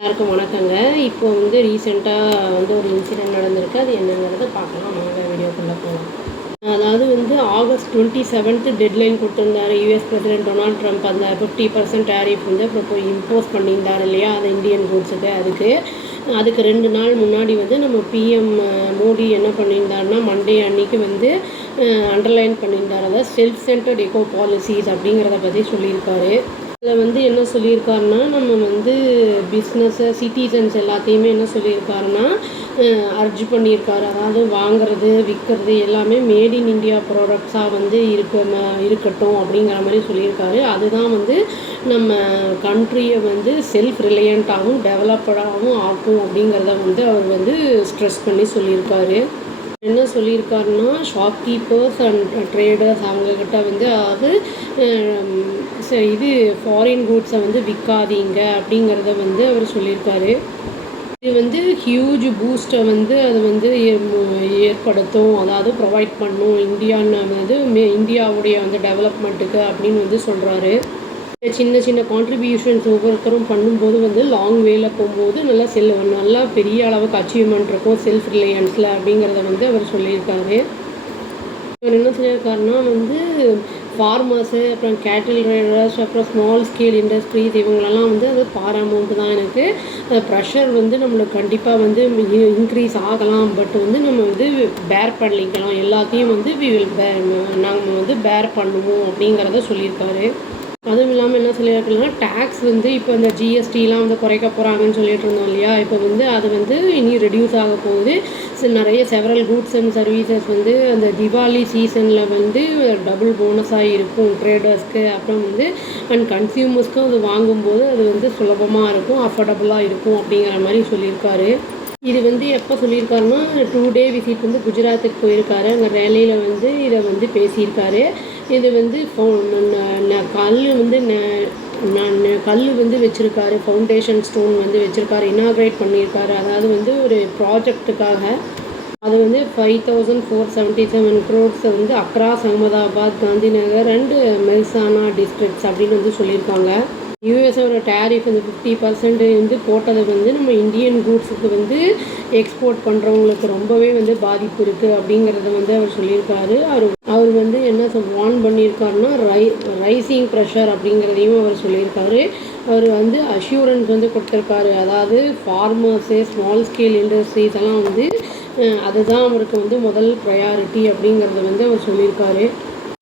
எல்லாருக்கும் வணக்கங்க. இப்போ வந்து ரீசெண்டாக வந்து ஒரு இன்சிடென்ட் நடந்திருக்கு. அது என்னங்கிறத பார்க்கலாம். வாங்க வீடியோக்குள்ளே போகலாம். அதாவது வந்து ஆகஸ்ட் 27 டெட்லைன் கொடுத்துருந்தாரு யூஎஸ் பிரசிடென்ட் டொனால்ட் ட்ரம்ப். அந்த 50% டேரிஃப் வந்து அப்புறம் இம்போஸ் பண்ணியிருந்தார் இல்லையா, அது இந்தியன் கூட்ஸுக்கு. அதுக்கு 2 நாள் முன்னாடி வந்து நம்ம பிஎம் மோடி என்ன பண்ணியிருந்தாருன்னா, மண்டே அன்னைக்கு வந்து அண்டர்லைன் பண்ணியிருந்தார். அதாவது செல்ஃப் சென்டர்ட் எக்கோ பாலிசிஸ் அப்படிங்கிறத பற்றி சொல்லியிருக்காரு. இதில் வந்து என்ன சொல்லியிருக்காருன்னா, நம்ம வந்து பிஸ்னஸை சிட்டிசன்ஸ் எல்லாத்தையுமே என்ன சொல்லியிருக்காருன்னா அர்ஜ் பண்ணியிருக்காரு. அதாவது வாங்குறது விற்கிறது எல்லாமே மேட் இன் இண்டியா ப்ராடக்ட்ஸாக வந்து இருக்கட்டும் அப்படிங்கிற மாதிரி சொல்லியிருக்காரு. அதுதான் வந்து நம்ம கண்ட்ரியை வந்து செல்ஃப் ரிலையண்ட்டாகவும் டெவலப்டாகவும் ஆக்கும் அப்படிங்கிறத வந்து அவர் வந்து ஸ்ட்ரெஸ் பண்ணி சொல்லியிருக்காரு. என்ன சொல்லியிருக்காருன்னா, ஷாப்கீப்பர்ஸ் அண்ட் ட்ரேடர்ஸ் அவங்கக்கிட்ட வந்து அதாவது இது ஃபாரின் கூட்ஸை வந்து விற்காதீங்க அப்படிங்கிறத வந்து அவர் சொல்லியிருக்காரு. இது வந்து ஹியூஜ் பூஸ்ட்டை வந்து அது வந்து ஏற்படுத்தும், அதாவது ப்ரொவைட் பண்ணும் இந்தியாவுடைய வந்து டெவலப்மெண்ட்டுக்கு அப்படின்னு வந்து சொல்கிறாரு. சின்ன சின்ன கான்ட்ரிபியூஷன்ஸ் ஒவ்வொருத்தரும் பண்ணும்போது வந்து லாங் வேல போகும்போது நல்லா பெரிய அளவுக்கு அச்சீவ்மெண்ட் இருக்கும் செல்ஃப் ரிலையன்ஸில் அப்படிங்கிறத வந்து அவர் சொல்லியிருக்காரு. இவர் என்ன சொல்லியிருக்காருன்னா வந்து ஃபார்மர்ஸு, அப்புறம் கேட்டில் ரைடர்ஸ், அப்புறம் ஸ்மால் ஸ்கேல் இண்டஸ்ட்ரீஸ் இவங்களெல்லாம் வந்து அது பாராமௌண்ட் தான். எனக்கு ப்ரெஷர் வந்து நம்மளுக்கு கண்டிப்பாக வந்து இன்க்ரீஸ் ஆகலாம், பட் வந்து நம்ம வந்து பேர் பண்ணிக்கலாம், எல்லாத்தையும் வந்து நாங்கள் வந்து பேர் பண்ணுவோம் அப்படிங்கிறத சொல்லியிருக்காரு. அதுவும் இல்லாமல் என்ன சொல்லியிருக்கோம்னா, டேக்ஸ் வந்து இப்போ இந்த ஜிஎஸ்டிலாம் வந்து குறைக்க போகிறாங்கன்னு சொல்லிட்டு இருந்தோம் இல்லையா, இப்போ வந்து அது வந்து இனி ரெடியூஸ் ஆக போகுது. நிறைய செவரல் கூட்ஸ் அண்ட் சர்வீசஸ் வந்து அந்த திவாலி சீசனில் வந்து டபுள் போனஸாக இருக்கும் ட்ரேடர்ஸ்க்கு. அப்புறம் வந்து அண்ட் கன்சியூமர்ஸ்க்கும் அது வாங்கும்போது அது வந்து சுலபமாக இருக்கும், அஃபோர்டபுளாக இருக்கும் அப்படிங்கிற மாதிரி சொல்லியிருக்காரு. இது வந்து எப்போ சொல்லியிருக்காருன்னா, 2 டே விசிட் வந்து குஜராத்துக்கு போயிருக்காரு. அங்கே ரேலியில் வந்து இதை வந்து பேசியிருக்காரு. இது வந்து கல் வந்து வச்சுருக்காரு, ஃபவுண்டேஷன் ஸ்டோன் வந்து வச்சுருக்காரு, இனாக்ரேட் பண்ணியிருக்காரு. அதாவது வந்து ஒரு ப்ராஜெக்ட்டுக்காக அது வந்து 5477 crores வந்து across Ahmedabad, Gandhinagar and Mehsana districts அப்படின்னு வந்து சொல்லியிருக்காங்க. யூஎஸோட டேரிஃப் வந்து 50% வந்து போட்டதை வந்து நம்ம இந்தியன் கூட்ஸுக்கு வந்து எக்ஸ்போர்ட் பண்ணுறவங்களுக்கு ரொம்பவே வந்து பாதிப்பு இருக்குது அப்படிங்கிறத வந்து அவர் சொல்லியிருக்காரு. அவர் வந்து என்ன வார்ன் பண்ணியிருக்காருன்னா, ரைசிங் ப்ரெஷர் அப்படிங்கிறதையும் அவர் சொல்லியிருக்காரு. அவர் வந்து அஷ்யூரன்ஸ் வந்து கொடுத்துருக்காரு. அதாவது ஃபார்மர்ஸு, ஸ்மால் ஸ்கேல் இண்டஸ்ட்ரீஸ் எல்லாம் வந்து அதுதான் அவருக்கு வந்து முதல் ப்ரையாரிட்டி அப்படிங்கிறத வந்து அவர் சொல்லியிருக்காரு.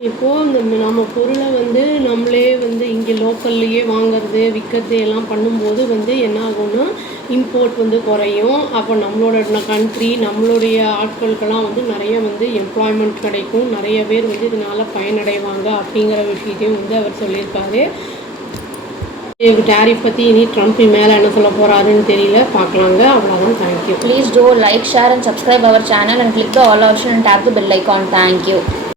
இப்போது நம்ம பொருளை வந்து நம்மளே வந்து இங்கே லோக்கல்லையே வாங்கிறது விற்கிறது எல்லாம் பண்ணும்போது வந்து என்ன ஆகும்னா, இம்போர்ட் வந்து குறையும். அப்போ நம்மளோட கண்ட்ரி நம்மளுடைய ஆட்களுக்கெல்லாம் வந்து நிறைய வந்து எம்ப்ளாய்மெண்ட் கிடைக்கும், நிறைய பேர் வந்து இதனால் பயனடைவாங்க அப்படிங்கிற விஷயத்தையும் வந்து அவர் சொல்லியிருக்காரு. டேரிஃப் பற்றி இனி ட்ரம்ப் மேலே என்ன சொல்ல போகிறாருன்னு தெரியல, பார்க்கலாங்க. அவ்வளோதான். Thank you. Please do like, share and subscribe our channel and click the all option and tap the bell icon. Thank you.